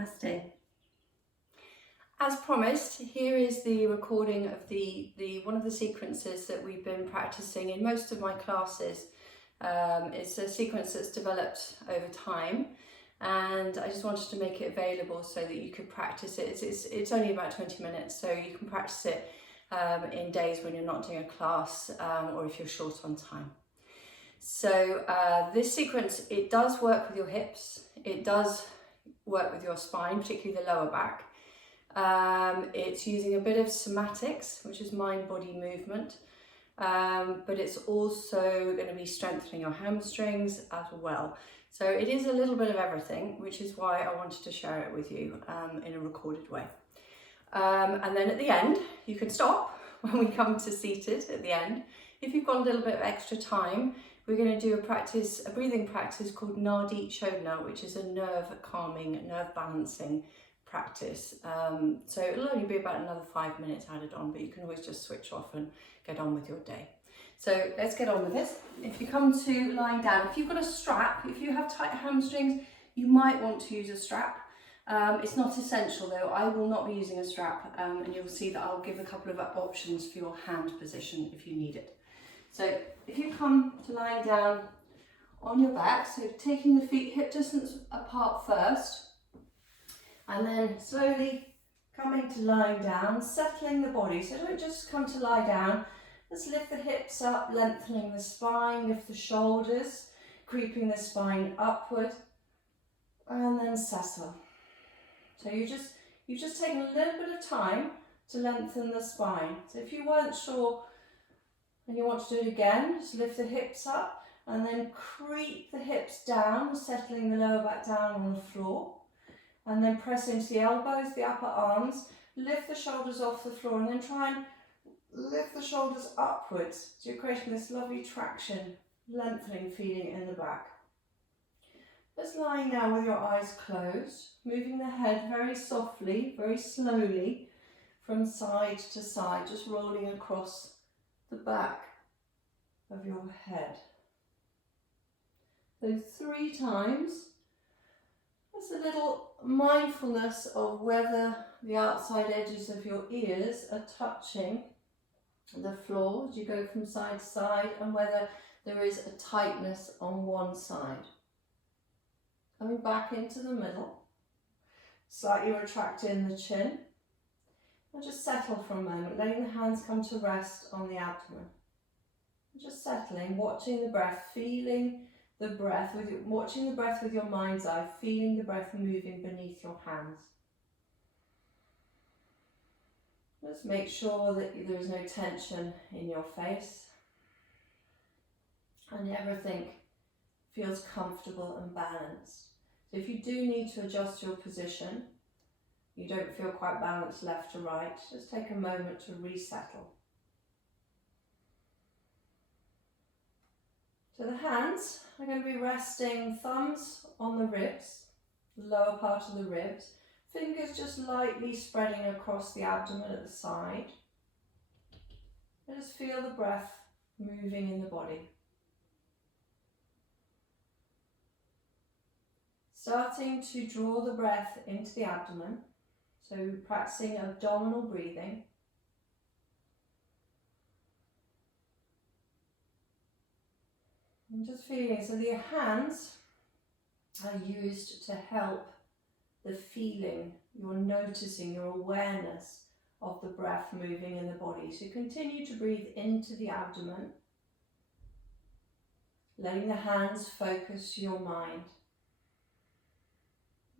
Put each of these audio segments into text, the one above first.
Namaste. As promised, here is the recording of one of the sequences that we've been practicing in most of my classes. It's a sequence that's developed over time, and I just wanted to make it available so that you could practice it. It's only about 20 minutes, so you can practice it in days when you're not doing a class or if you're short on time. So this sequence, it does work with your hips, it does work with your spine, particularly the lower back. It's using a bit of somatics, which is mind-body movement, but it's also going to be strengthening your hamstrings as well. So it is a little bit of everything, which is why I wanted to share it with you in a recorded way. And then at the end, you can stop when we come to seated at the end. If you've got a little bit of extra time, we're going to do a breathing practice called Nadi Shodhana, which is a nerve calming, nerve balancing practice. So it'll only be about another 5 minutes added on, but you can always just switch off and get on with your day. So let's get on with this. If you come to lying down, if you've got a strap, if you have tight hamstrings, you might want to use a strap. It's not essential though. I will not be using a strap, and you'll see that I'll give a couple of options for your hand position if you need it. So if you come to lying down on your back, so taking the feet hip distance apart first, and then slowly coming to lying down, settling the body. So don't just come to lie down, let's lift the hips up, lengthening the spine, lift the shoulders, creeping the spine upward, and then settle. So you've just taken a little bit of time to lengthen the spine. So if you weren't sure and you want to do it again, just lift the hips up and then creep the hips down, settling the lower back down on the floor. And then press into the elbows, the upper arms, lift the shoulders off the floor, and then try and lift the shoulders upwards. So you're creating this lovely traction, lengthening feeling in the back. Just lying now with your eyes closed, moving the head very softly, very slowly from side to side, just rolling across the back of your head. So 3 times. Just a little mindfulness of whether the outside edges of your ears are touching the floor as you go from side to side, and whether there is a tightness on one side. Coming back into the middle, slightly retracting the chin, and just settle for a moment, letting the hands come to rest on the abdomen. Just settling, watching the breath, feeling the breath, watching the breath with your mind's eye, feeling the breath moving beneath your hands. Just make sure that there is no tension in your face and everything feels comfortable and balanced. So if you do need to adjust your position, you don't feel quite balanced left to right, just take a moment to resettle. So the hands are going to be resting, thumbs on the ribs, the lower part of the ribs, fingers just lightly spreading across the abdomen at the side. And just feel the breath moving in the body. Starting to draw the breath into the abdomen, so practicing abdominal breathing. And just feeling, so the hands are used to help the feeling, your noticing, your awareness of the breath moving in the body. So continue to breathe into the abdomen, letting the hands focus your mind.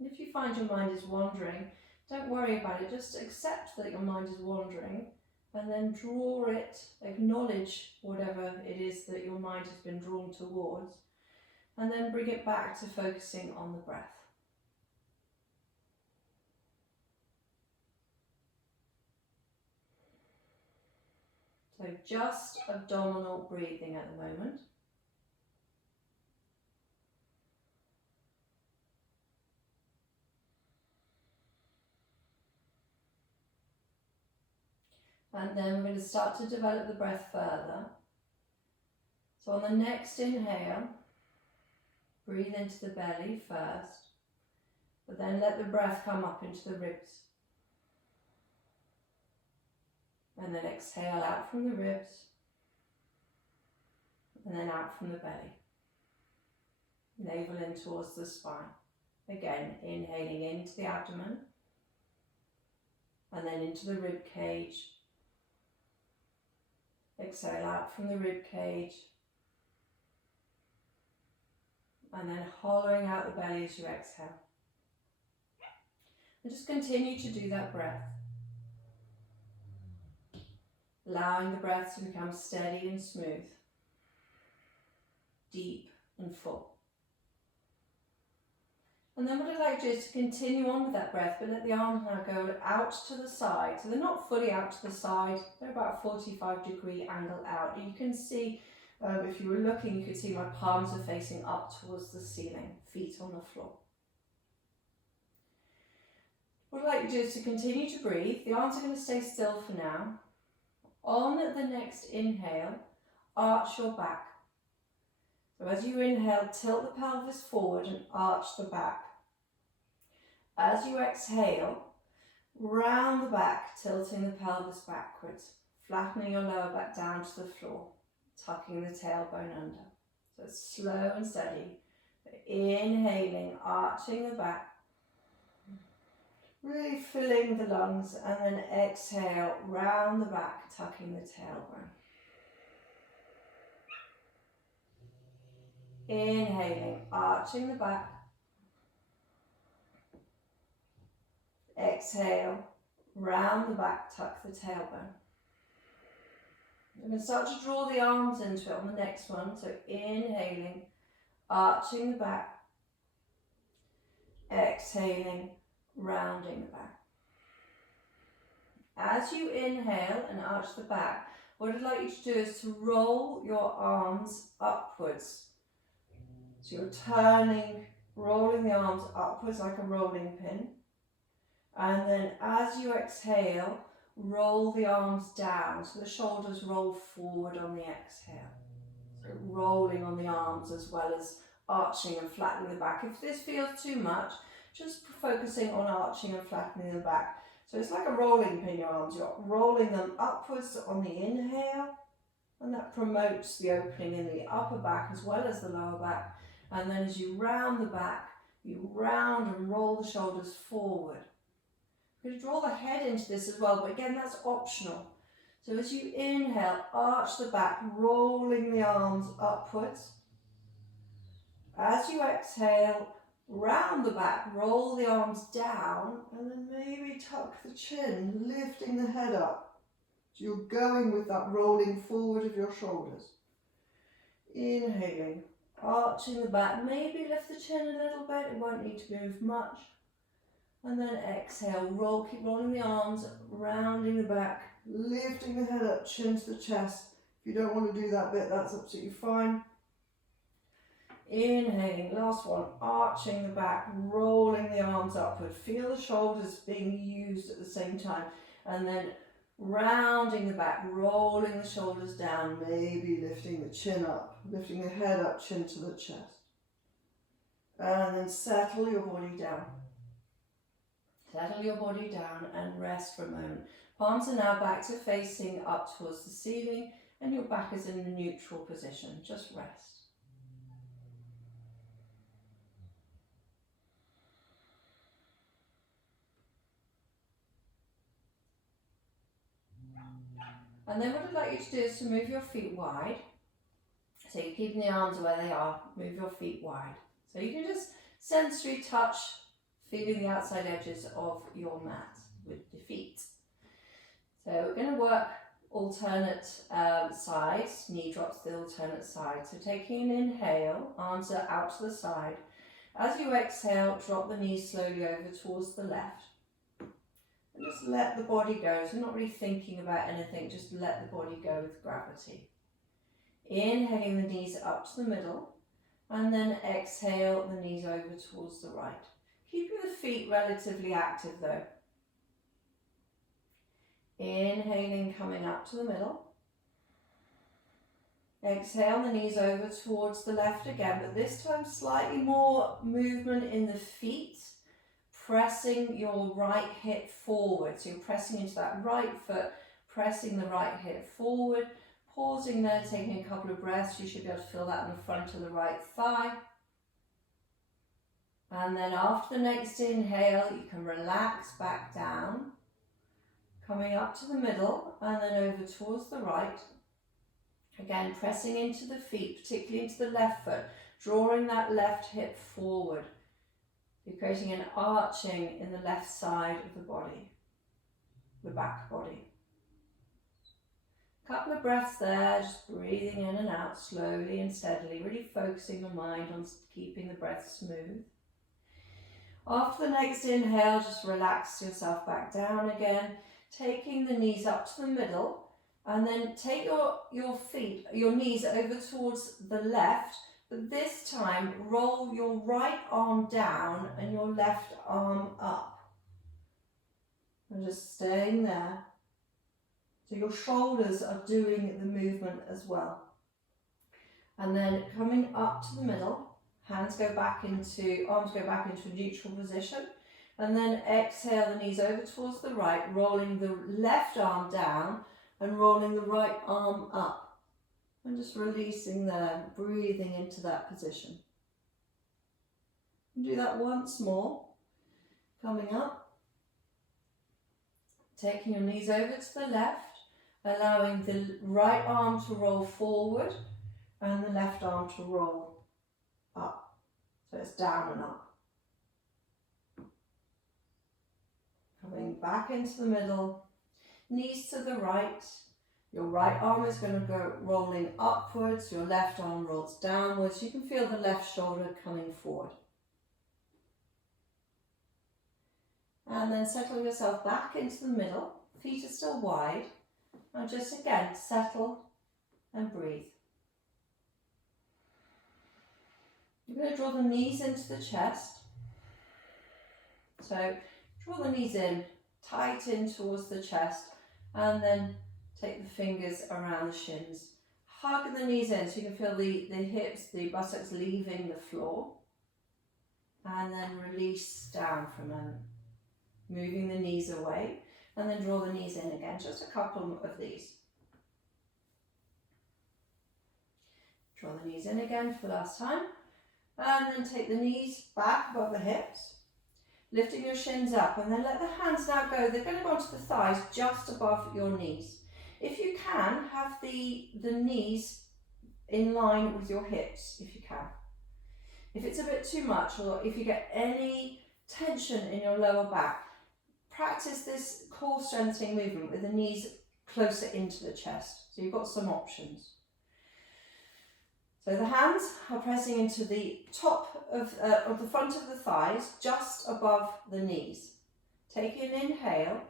And if you find your mind is wandering, don't worry about it, just accept that your mind is wandering, and then draw it, acknowledge whatever it is that your mind has been drawn towards, and then bring it back to focusing on the breath. So just abdominal breathing at the moment. And then we're going to start to develop the breath further. So on the next inhale, breathe into the belly first, But then let the breath come up into the ribs. And then exhale out from the ribs. And then out from the belly. Navel in towards the spine. Again, inhaling into the abdomen. And then into the rib cage. Exhale out from the rib cage. And then hollowing out the belly as you exhale. And just continue to do that breath. Allowing the breath to become steady and smooth. Deep and full. And then what I'd like to do is to continue on with that breath, but let the arms now go out to the side. So they're not fully out to the side, they're about 45-degree angle out. And you can see, if you were looking, you could see my palms are facing up towards the ceiling, feet on the floor. What I'd like to do is to continue to breathe. The arms are going to stay still for now. On the next inhale, arch your back. So as you inhale, tilt the pelvis forward and arch the back. As you exhale, round the back, tilting the pelvis backwards, flattening your lower back down to the floor, tucking the tailbone under. So it's slow and steady. Inhaling, arching the back, really filling the lungs, and then exhale, round the back, tucking the tailbone. Inhaling, arching the back. Exhale, round the back, tuck the tailbone. We're going to start to draw the arms into it on the next one. So inhaling, arching the back. Exhaling, rounding the back. As you inhale and arch the back, what I'd like you to do is to roll your arms upwards. So you're turning, rolling the arms upwards like a rolling pin. And then as you exhale, roll the arms down. So the shoulders roll forward on the exhale. So rolling on the arms as well as arching and flattening the back. If this feels too much, just focusing on arching and flattening the back. So it's like a rolling pin, your arms. You're rolling them upwards on the inhale. And that promotes the opening in the upper back as well as the lower back. And then as you round the back, you round and roll the shoulders forward. You're going to draw the head into this as well, but again, that's optional. So as you inhale, arch the back, rolling the arms upwards. As you exhale, round the back, roll the arms down, and then maybe tuck the chin, lifting the head up. So you're going with that rolling forward of your shoulders. Inhaling, arching the back, maybe lift the chin a little bit, it won't need to move much. And then exhale, keep rolling the arms, rounding the back, lifting the head up, chin to the chest. If you don't want to do that bit, that's absolutely fine. Inhaling, last one, arching the back, rolling the arms upward. Feel the shoulders being used at the same time. And then rounding the back, rolling the shoulders down, maybe lifting the chin up, lifting the head up, chin to the chest. And then settle your body down. Settle your body down and rest for a moment. Palms are now back to facing up towards the ceiling and your back is in a neutral position. Just rest. And then what I'd like you to do is to move your feet wide. So you're keeping the arms where they are, move your feet wide. So you can just sensory touch, feeling the outside edges of your mat with your feet. So we're going to work alternate sides, knee drops to the alternate side. So taking an inhale, arms are out to the side. As you exhale, drop the knees slowly over towards the left. And just let the body go. So not really thinking about anything, just let the body go with gravity. Inhaling the knees up to the middle. And then exhale the knees over towards the right. Keeping the feet relatively active though. Inhaling, coming up to the middle. Exhale the knees over towards the left again, but this time slightly more movement in the feet pressing your right hip forward. So you're pressing into that right foot, pressing the right hip forward, pausing there, taking a couple of breaths. You should be able to feel that in the front of the right thigh. And then after the next inhale, you can relax back down, coming up to the middle and then over towards the right. Again, pressing into the feet, particularly into the left foot, drawing that left hip forward. You're creating an arching in the left side of the body, the back body. A couple of breaths there, just breathing in and out slowly and steadily, really focusing your mind on keeping the breath smooth. After the next inhale, just relax yourself back down again, taking the knees up to the middle, and then take your feet, your knees over towards the left, but this time roll your right arm down and your left arm up. And just staying there. So your shoulders are doing the movement as well. And then coming up to the middle, arms go back into a neutral position. And then exhale the knees over towards the right, rolling the left arm down and rolling the right arm up. And just releasing there, breathing into that position. And do that once more. Coming up. Taking your knees over to the left, allowing the right arm to roll forward and the left arm to roll up. So it's down and up. Coming back into the middle, knees to the right. Your right arm is going to go rolling upwards, your left arm rolls downwards. You can feel the left shoulder coming forward. And then settle yourself back into the middle. Feet are still wide. Now just again, settle and breathe. You're going to draw the knees into the chest. So draw the knees in, tight in towards the chest, and then take the fingers around the shins. Hug the knees in so you can feel the hips, the buttocks leaving the floor. And then release down for a moment. Moving the knees away, and then draw the knees in again, just a couple of these. Draw the knees in again for the last time, and then take the knees back above the hips, lifting your shins up, and then let the hands now go. They're going to go onto the thighs just above your knees. If you can, have the knees in line with your hips, if you can. If it's a bit too much, or if you get any tension in your lower back, practice this core strengthening movement with the knees closer into the chest. So you've got some options. So the hands are pressing into the top of the front of the thighs, just above the knees. Take an inhale,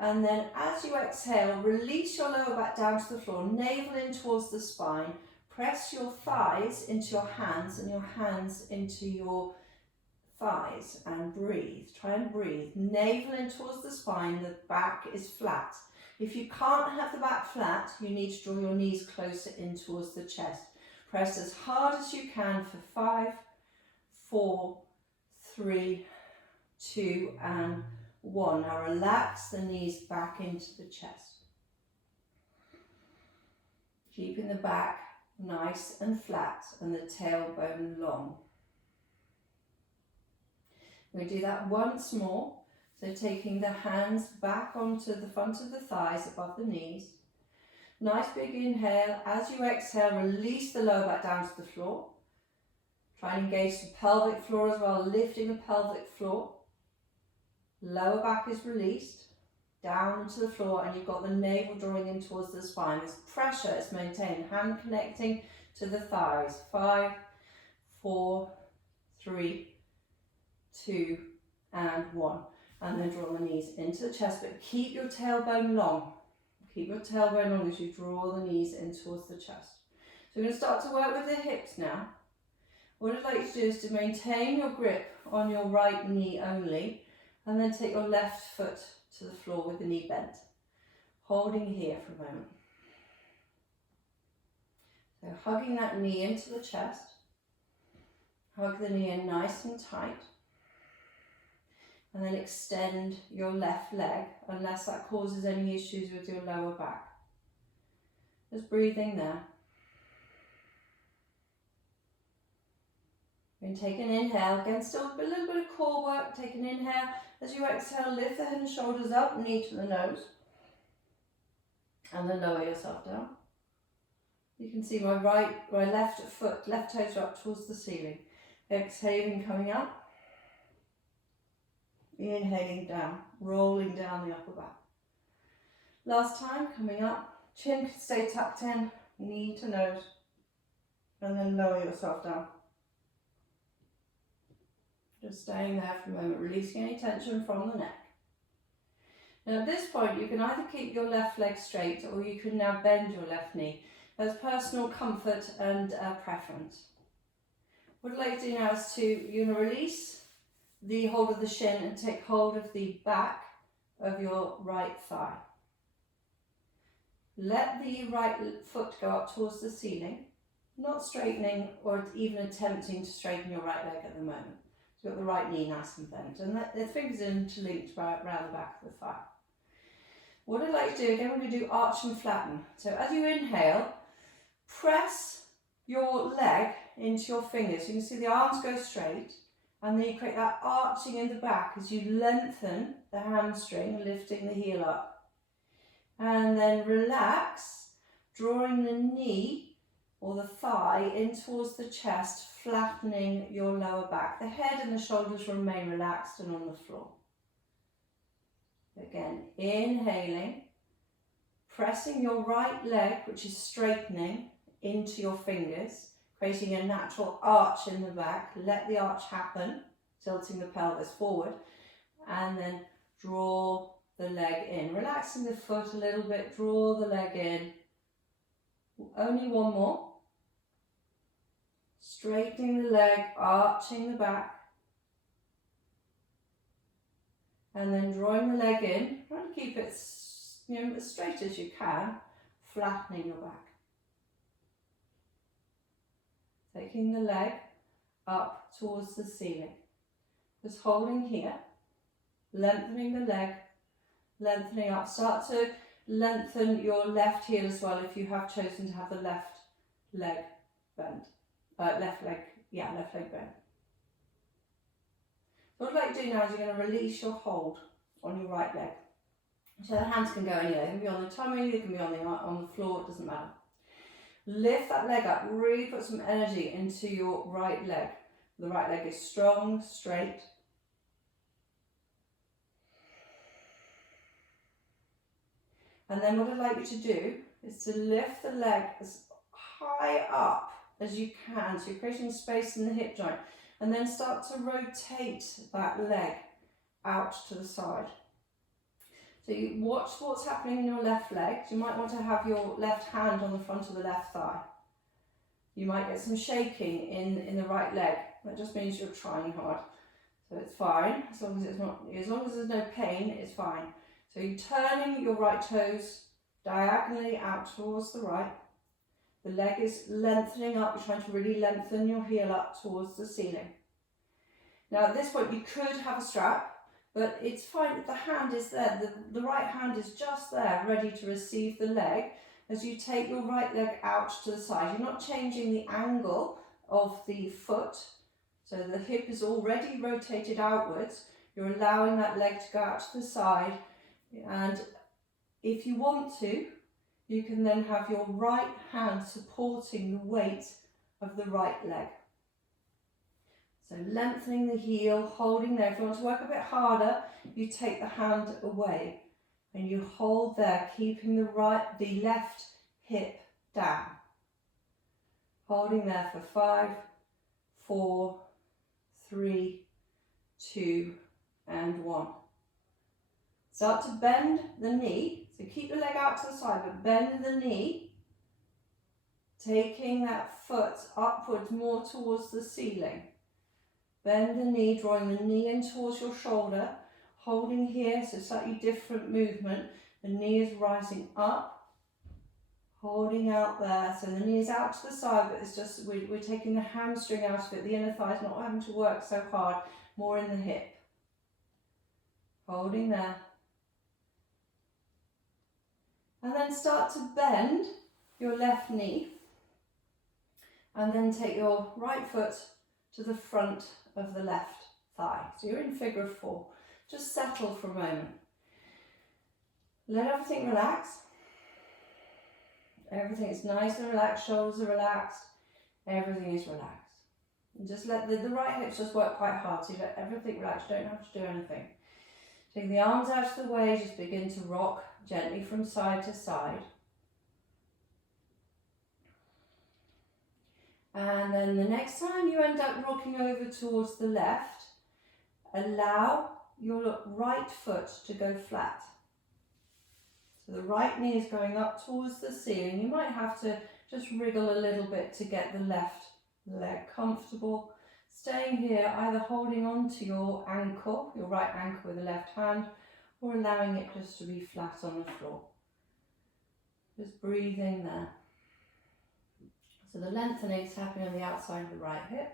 and then as you exhale, release your lower back down to the floor, navel in towards the spine. Press your thighs into your hands and your hands into your thighs and breathe. Try and breathe. Navel in towards the spine, the back is flat. If you can't have the back flat, you need to draw your knees closer in towards the chest. Press as hard as you can for 5, 4, 3, 2 and 1. Now relax the knees back into the chest. Keeping the back nice and flat and the tailbone long. We do that once more. So taking the hands back onto the front of the thighs above the knees. Nice big inhale. As you exhale, release the lower back down to the floor. Try and engage the pelvic floor as well, lifting the pelvic floor. Lower back is released, down to the floor, and you've got the navel drawing in towards the spine. This pressure is maintained, hand connecting to the thighs. 5, 4, 3, 2 and 1. And then draw the knees into the chest, but keep your tailbone long. Keep your tailbone long as you draw the knees in towards the chest. So we're going to start to work with the hips now. What I'd like you to do is to maintain your grip on your right knee only, and then take your left foot to the floor with the knee bent. Holding here for a moment. So hugging that knee into the chest. Hug the knee in nice and tight. And then extend your left leg, unless that causes any issues with your lower back. Just breathing there. Then take an inhale, again still a little bit of core work, take an inhale. As you exhale, lift the head and shoulders up, knee to the nose. And then lower yourself down. You can see my left foot, left toes are up towards the ceiling. Exhaling, coming up. Inhaling down, rolling down the upper back. Last time, coming up, chin can stay tucked in, knee to nose, and then lower yourself down. Just staying there for a moment, releasing any tension from the neck. Now at this point, you can either keep your left leg straight or you can now bend your left knee. That's personal comfort and preference. What I'd like to do now is you're going to release the hold of the shin and take hold of the back of your right thigh. Let the right foot go up towards the ceiling, not straightening or even attempting to straighten your right leg at the moment. So you've got the right knee nice and bent, and the fingers interlinked around the back of the thigh. What I'd like to do, again, we're going to do arch and flatten. So as you inhale, press your leg into your fingers. You can see the arms go straight, and then you create that arching in the back as you lengthen the hamstring, lifting the heel up. And then relax, drawing the knee or the thigh in towards the chest, flattening your lower back. The head and the shoulders remain relaxed and on the floor. Again, inhaling, pressing your right leg, which is straightening, into your fingers, creating a natural arch in the back. Let the arch happen, tilting the pelvis forward, and then draw the leg in. Relaxing the foot a little bit, draw the leg in. Only one more. Straightening the leg, arching the back. And then drawing the leg in. Try to keep it as straight as you can, flattening your back. Taking the leg up towards the ceiling. Just holding here, lengthening the leg, lengthening up. Start to lengthen your left heel as well if you have chosen to have the left leg bent. Left leg bent. So what I'd like to do now is you're going to release your hold on your right leg. So the hands can go anywhere. They can be on the tummy, they can be on the floor, it doesn't matter. Lift that leg up, really put some energy into your right leg. The right leg is strong, straight. And then what I'd like you to do is to lift the leg as high up as you can. So you're creating space in the hip joint. And then start to rotate that leg out to the side. So you watch what's happening in your left leg. You might want to have your left hand on the front of the left thigh. You might get some shaking in the right leg. That just means you're trying hard. So it's fine, as long as there's no pain, it's fine. So you're turning your right toes diagonally out towards the right. The leg is lengthening up. You're trying to really lengthen your heel up towards the ceiling. Now at this point you could have a strap, but it's fine. The hand is there. The right hand is just there, ready to receive the leg as you take your right leg out to the side. You're not changing the angle of the foot, so the hip is already rotated outwards. You're allowing that leg to go out to the side, and if you want to, you can then have your right hand supporting the weight of the right leg. So lengthening the heel, holding there. If you want to work a bit harder, you take the hand away and you hold there, keeping the left hip down. Holding there for 5, 4, 3, 2, and 1. Start to bend the knee. So keep the leg out to the side, but bend the knee, taking that foot upwards more towards the ceiling. Bend the knee, drawing the knee in towards your shoulder, holding here, so slightly different movement. The knee is rising up, holding out there, so the knee is out to the side, but it's just, we're taking the hamstring out of it, the inner thigh is not having to work so hard, more in the hip. Holding there. And then start to bend your left knee. And then take your right foot to the front of the left thigh. So you're in figure of 4. Just settle for a moment. Let everything relax. Everything is nice and relaxed, shoulders are relaxed, everything is relaxed. And just let the right hips just work quite hard, so you let everything relax, you don't have to do anything. Take the arms out of the way, just begin to rock gently from side to side. And then the next time you end up rocking over towards the left, allow your right foot to go flat. So the right knee is going up towards the ceiling. You might have to just wriggle a little bit to get the left leg comfortable. Staying here, either holding on to your ankle, your right ankle with the left hand, or allowing it just to be flat on the floor. Just breathing there. So the lengthening is happening on the outside of the right hip.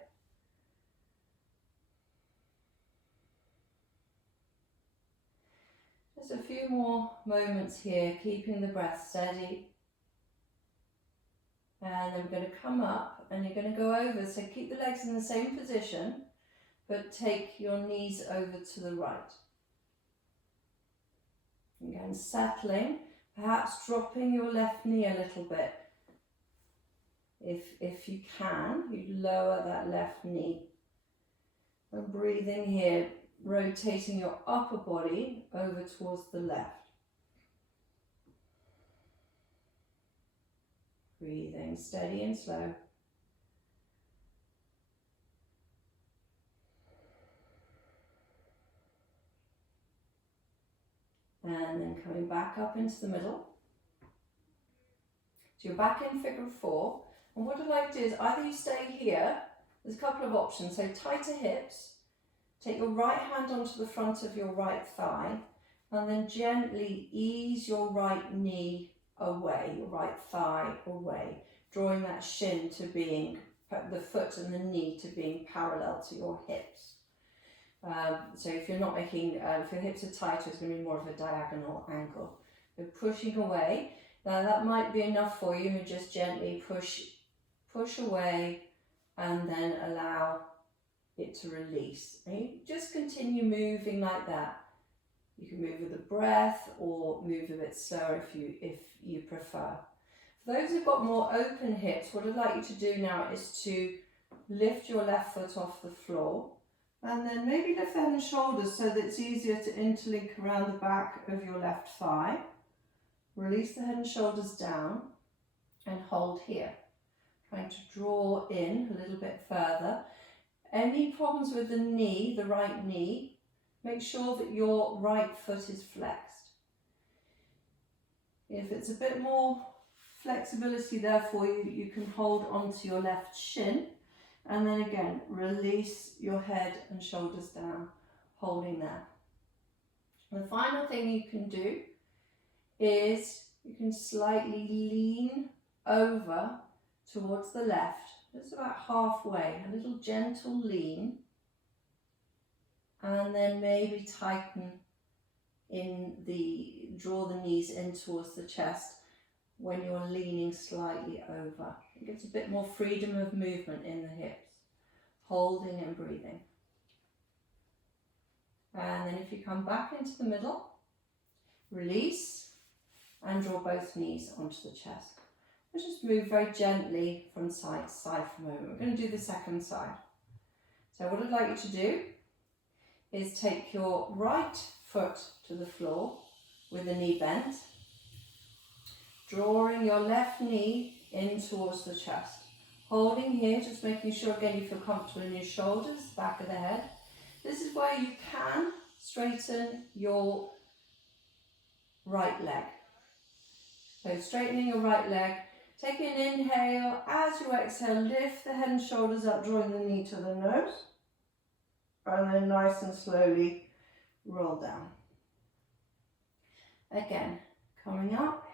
Just a few more moments here, keeping the breath steady. And then we're going to come up and you're going to go over. So keep the legs in the same position, but take your knees over to the right. Again, settling, perhaps dropping your left knee a little bit. If you can, you lower that left knee. And breathing here, rotating your upper body over towards the left. Breathing steady and slow. And then coming back up into the middle. So you're back in figure 4. And what I'd like to do is either you stay here, there's a couple of options. So tighter hips. Take your right hand onto the front of your right thigh and then gently ease your right knee away, your right thigh away, drawing that shin to being, the foot and the knee to being parallel to your hips. So if you're not making, if your hips are tighter, it's going to be more of a diagonal angle. You're pushing away. Now that might be enough for you, and just gently push away and then allow it to release. And you just continue moving like that. You can move with the breath or move a bit slower if you prefer. For those who've got more open hips, what I'd like you to do now is to lift your left foot off the floor and then maybe lift the head and shoulders so that it's easier to interlink around the back of your left thigh. Release the head and shoulders down and hold here. Trying to draw in a little bit further. Any problems with the knee, the right knee, make sure that your right foot is flexed. If it's a bit more flexibility there for you, you can hold onto your left shin and then again release your head and shoulders down, holding there. And the final thing you can do is you can slightly lean over towards the left. Just about halfway, a little gentle lean, and then maybe tighten draw the knees in towards the chest when you're leaning slightly over. It gives a bit more freedom of movement in the hips, holding and breathing. And then if you come back into the middle, release and draw both knees onto the chest. Let's just move very gently from side to side for a moment. We're going to do the second side. So what I'd like you to do is take your right foot to the floor with the knee bent, drawing your left knee in towards the chest. Holding here, just making sure again you feel comfortable in your shoulders, back of the head. This is where you can straighten your right leg. So straightening your right leg. Taking an inhale, as you exhale, lift the head and shoulders up, drawing the knee to the nose. And then nice and slowly roll down. Again, coming up.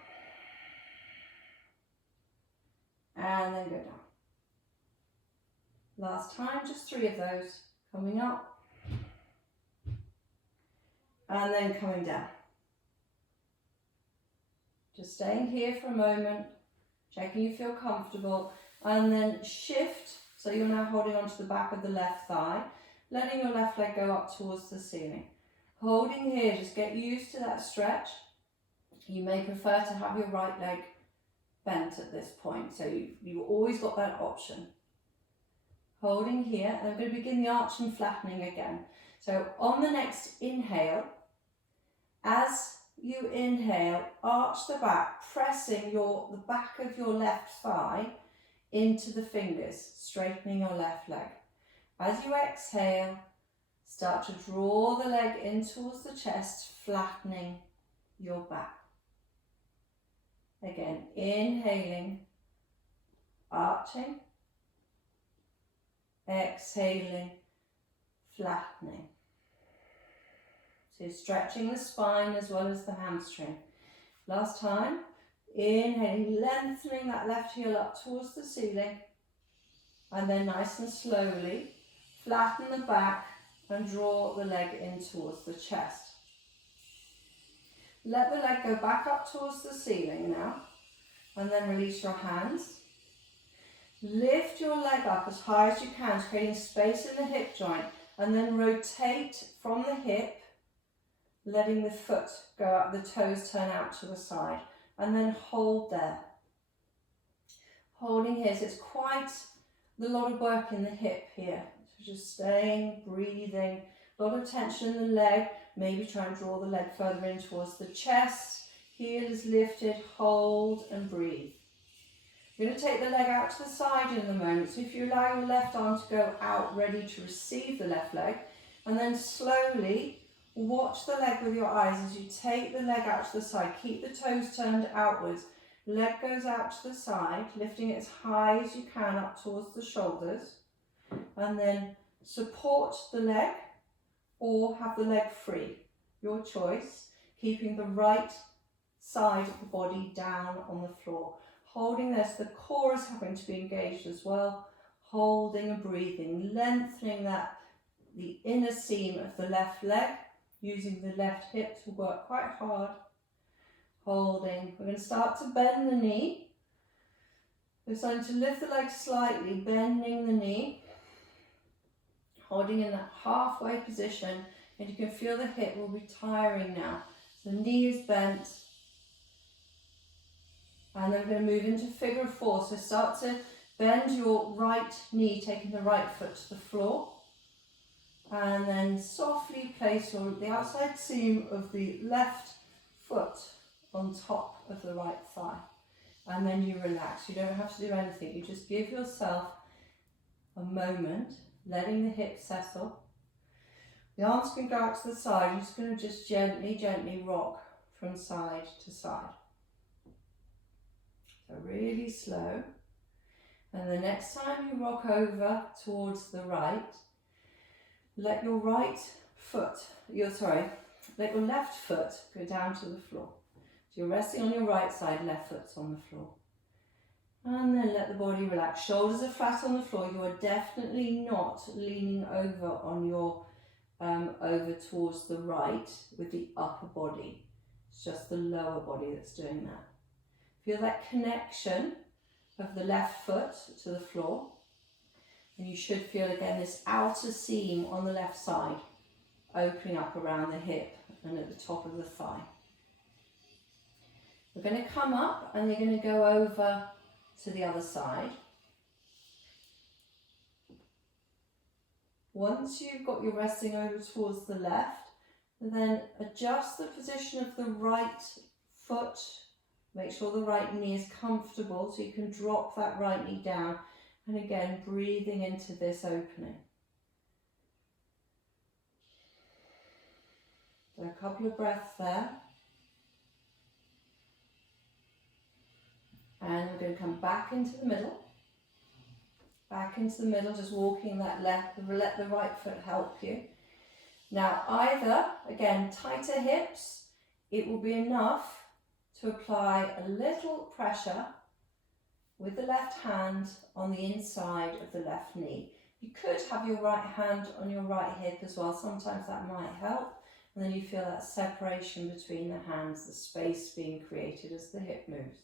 And then go down. Last time, just 3 of those. Coming up. and then coming down. Just staying here for a moment, checking you feel comfortable, and then shift. So you're now holding onto the back of the left thigh, letting your left leg go up towards the ceiling. Holding here, just get used to that stretch. You may prefer to have your right leg bent at this point, so you've always got that option. Holding here, and I'm going to begin the arch and flattening again. So on the next inhale, as you inhale, arch the back, pressing the back of your left thigh into the fingers, straightening your left leg. As you exhale, start to draw the leg in towards the chest, flattening your back. Again, inhaling, arching, exhaling, flattening. So you're stretching the spine as well as the hamstring. Last time, inhaling, lengthening that left heel up towards the ceiling, and then nice and slowly flatten the back and draw the leg in towards the chest. Let the leg go back up towards the ceiling now, and then release your hands. Lift your leg up as high as you can, creating space in the hip joint, and then rotate from the hip, letting the foot go up, the toes turn out to the side, and then hold there. Holding here, so it's quite a lot of work in the hip here. So just staying, breathing, a lot of tension in the leg. Maybe try and draw the leg further in towards the chest. Heel is lifted, hold and breathe. You're going to take the leg out to the side in a moment. So if you allow your left arm to go out, ready to receive the left leg, and then slowly watch the leg with your eyes as you take the leg out to the side. Keep the toes turned outwards. Leg goes out to the side, lifting it as high as you can up towards the shoulders. And then support the leg or have the leg free. Your choice. Keeping the right side of the body down on the floor. Holding this, the core is having to be engaged as well. Holding and breathing, lengthening the inner seam of the left leg, using the left hip to work quite hard. Holding. We're going to start to bend the knee. We're starting to lift the leg slightly, bending the knee. Holding in that halfway position, and you can feel the hip will be tiring now. So the knee is bent. And then we're going to move into figure of four. So start to bend your right knee, taking the right foot to the floor. And then softly place the outside seam of the left foot on top of the right thigh. And then you relax. You don't have to do anything. You just give yourself a moment, letting the hips settle. The arms can go out to the side. You're just going to just gently, gently rock from side to side. So really slow. And the next time you rock over towards the right, let your let your left foot go down to the floor. So you're resting on your right side, left foot's on the floor. And then let the body relax. Shoulders are flat on the floor. You are definitely not leaning over on your over towards the right with the upper body. It's just the lower body that's doing that. Feel that connection of the left foot to the floor. And you should feel again this outer seam on the left side opening up around the hip and at the top of the thigh. We're going to come up and you're going to go over to the other side. Once you've got your resting over towards the left, then adjust the position of the right foot. Make sure the right knee is comfortable so you can drop that right knee down. And again, breathing into this opening. So a couple of breaths there. And we're going to come back into the middle. Back into the middle, just walking that left, let the right foot help you. Now either, again, tighter hips, it will be enough to apply a little pressure with the left hand on the inside of the left knee. You could have your right hand on your right hip as well. Sometimes that might help. And then you feel that separation between the hands, the space being created as the hip moves.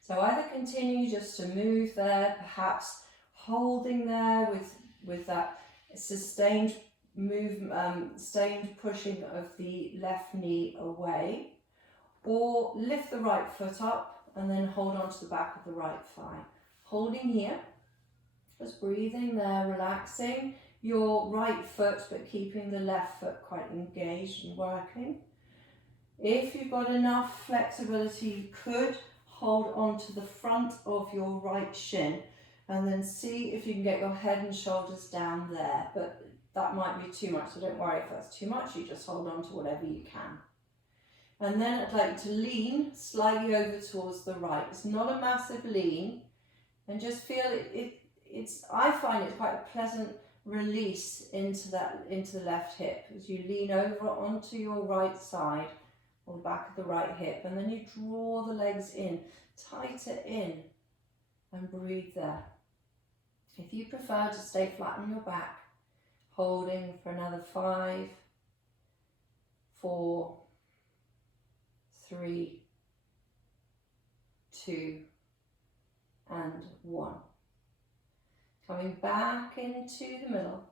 So either continue just to move there, perhaps holding there with that sustained sustained pushing of the left knee away, or lift the right foot up and then hold on to the back of the right thigh. Holding here, just breathing there, relaxing your right foot but keeping the left foot quite engaged and working. If you've got enough flexibility, you could hold on to the front of your right shin and then see if you can get your head and shoulders down there, but that might be too much, so don't worry if that's too much, you just hold on to whatever you can. And then I'd like to lean slightly over towards the right. It's not a massive lean, and just feel I find it's quite a pleasant release into the left hip as you lean over onto your right side or the back of the right hip, and then you draw the legs in, tighter in, and breathe there. If you prefer to stay flat on your back, holding for another 5, 4, 3, 2, and 1. Coming back into the middle,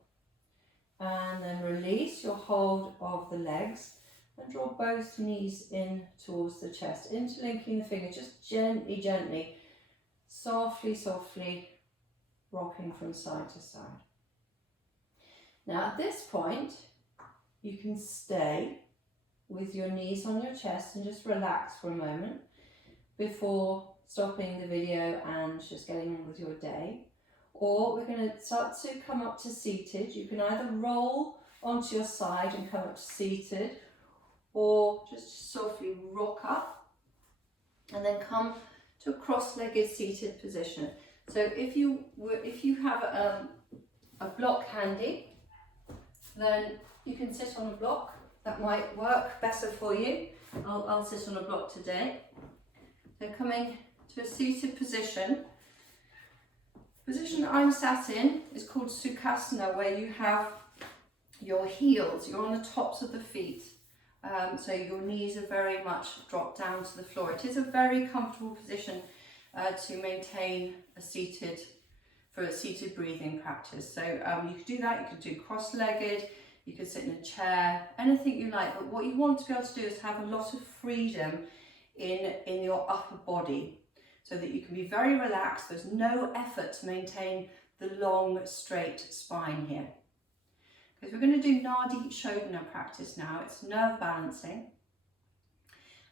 and then release your hold of the legs and draw both knees in towards the chest, interlinking the fingers, just gently, gently, softly, softly rocking from side to side. Now at this point, you can stay with your knees on your chest and just relax for a moment before stopping the video and just getting on with your day. Or we're going to start to come up to seated. You can either roll onto your side and come up to seated, or just softly rock up and then come to a cross-legged seated position. So if you have a block handy, then you can sit on a block. That might work better for you. I'll sit on a block today. So coming to a seated position. The position that I'm sat in is called Sukhasana, where you have your heels, you're on the tops of the feet. So your knees are very much dropped down to the floor. It is a very comfortable position to maintain a seated breathing practice. So you could do that, you could do cross-legged, you could sit in a chair, anything you like, but what you want to be able to do is have a lot of freedom in your upper body so that you can be very relaxed. There's no effort to maintain the long, straight spine here. Because we're going to do Nadi Shodhana practice now. It's nerve balancing.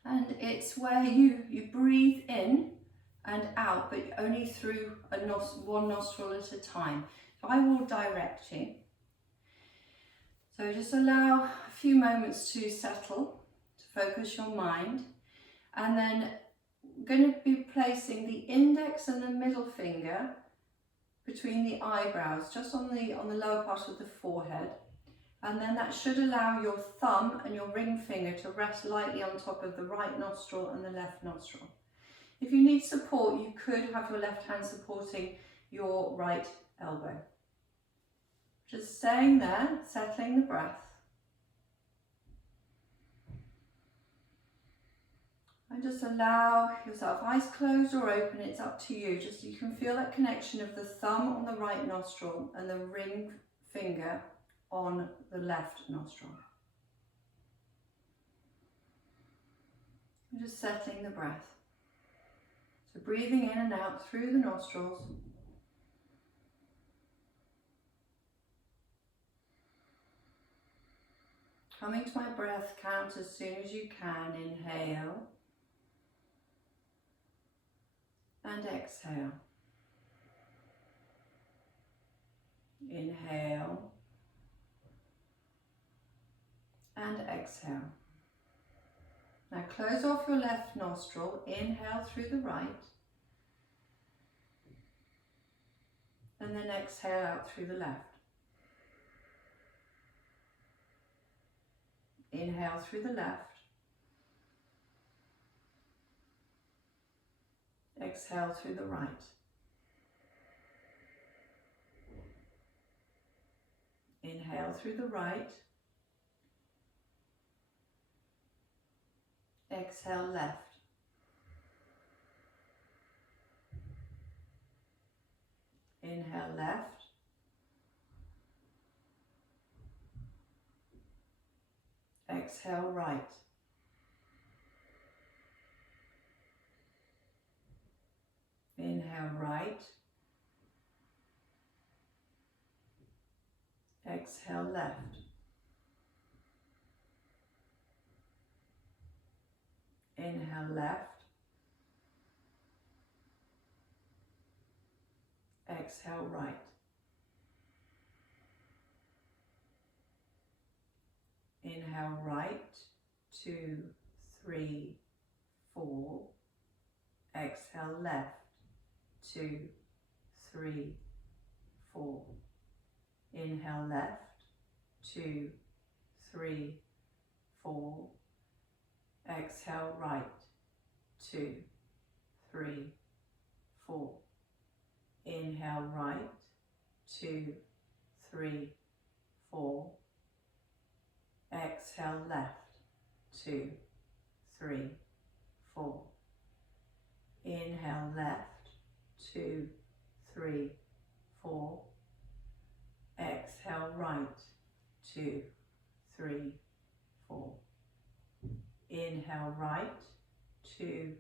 And it's where you breathe in and out, but only through one nostril at a time. So I will direct you. So just allow a few moments to settle, to focus your mind. And then I'm going to be placing the index and the middle finger between the eyebrows, just on the lower part of the forehead. And then that should allow your thumb and your ring finger to rest lightly on top of the right nostril and the left nostril. If you need support, you could have your left hand supporting your right elbow. Just staying there, settling the breath. And just allow yourself, eyes closed or open, it's up to you. Just you can feel that connection of the thumb on the right nostril and the ring finger on the left nostril. And just settling the breath. So breathing in and out through the nostrils. Coming to my breath count as soon as you can. Inhale and exhale. Inhale and exhale. Now close off your left nostril, inhale through the right, and then exhale out through the left. Inhale through the left, exhale through the right. Inhale through the right, Exhale left. Inhale left. Exhale right. Inhale right. Exhale left. Inhale left. Exhale right. Inhale right, 2, 3, 4. Exhale left, 2, 3, 4. Inhale left, 2, 3, 4. Exhale right, 2, 3, 4. Inhale right, 2, 3, 4. Exhale left, 2, 3, 4. Inhale left, 2, 3, 4. Exhale right, 2, 3, 4. Inhale right, 2,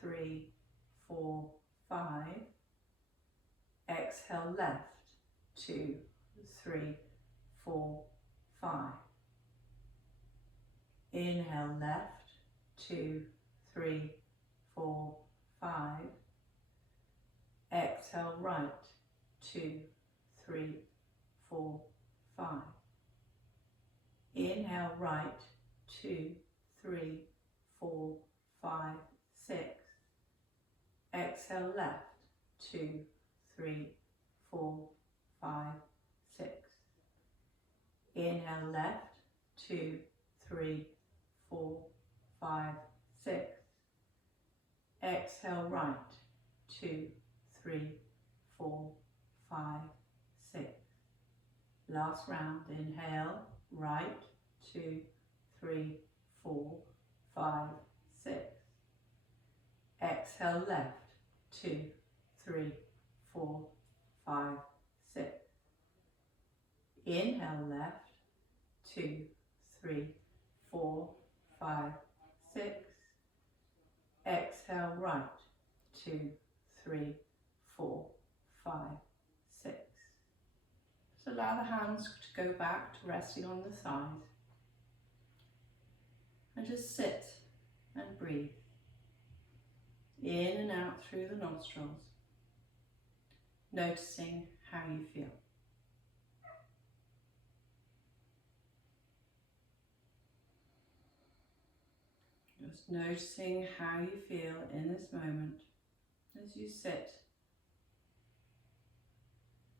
3, 4, 5. Exhale left, 2, 3, 4, 5. Inhale left, 2, 3, 4, 5. Exhale right, 2, 3, 4, 5. Inhale right, 2, 3, 4, 5, 6. Exhale left, 2, 3, 4, 5, 6. Inhale left, 2, 3, 4, 5, 6. Exhale right, 2, 3, 4, 5, 6. Last round, inhale, right, 2, 3, 4, 5, 6. Exhale left, 2, 3, 4, 5, 6. Inhale left, 2, 3, 4, 5, 6. Exhale right, 2, 3, 4, 5, 6. Just allow the hands to go back to resting on the thighs. And just sit and breathe. In and out through the nostrils. Noticing how you feel. Just noticing how you feel in this moment as you sit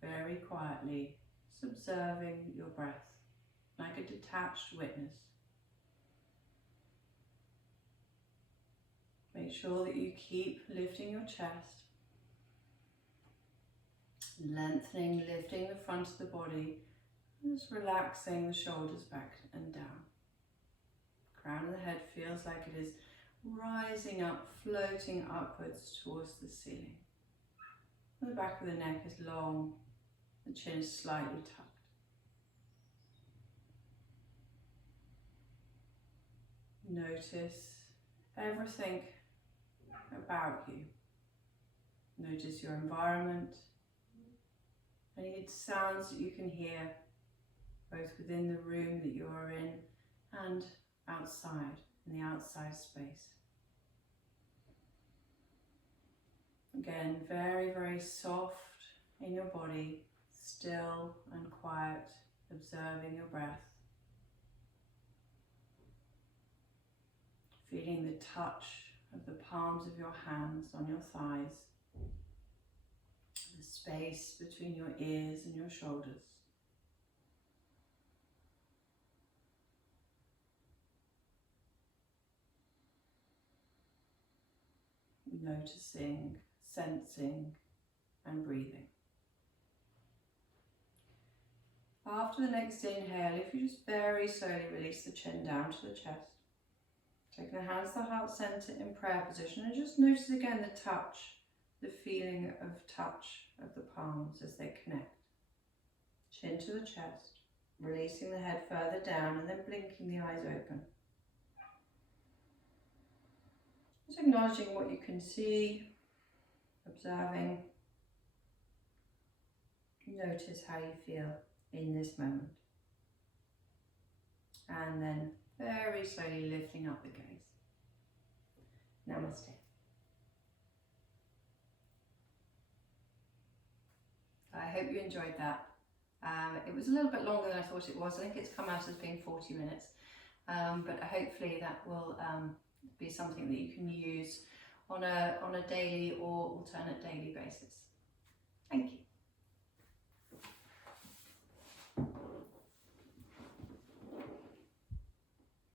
very quietly, just observing your breath like a detached witness. Make sure that you keep lifting your chest, lengthening, lifting the front of the body, and just relaxing the shoulders back and down. Crown of the head feels like it is rising up, floating upwards towards the ceiling. And the back of the neck is long, the chin is slightly tucked. Notice everything about you. Notice your environment, any sounds that you can hear, both within the room that you are in and outside, in the outside space. Again, very, very soft in your body, still and quiet, observing your breath. Feeling the touch of the palms of your hands on your thighs, the space between your ears and your shoulders. Noticing, sensing, and breathing. After the next inhale, if you just very slowly release the chin down to the chest, Taking the hands to the heart centre in prayer position, and just notice again the touch, the feeling of touch of the palms as they connect. Chin to the chest, releasing the head further down and then blinking the eyes open. Just acknowledging what you can see, observing. Notice how you feel in this moment. And then very slowly lifting up the gaze. Namaste. I hope you enjoyed that. It was a little bit longer than I thought it was. I think it's come out as being 40 minutes. But hopefully that will be something that you can use on a daily or alternate daily basis. Thank you.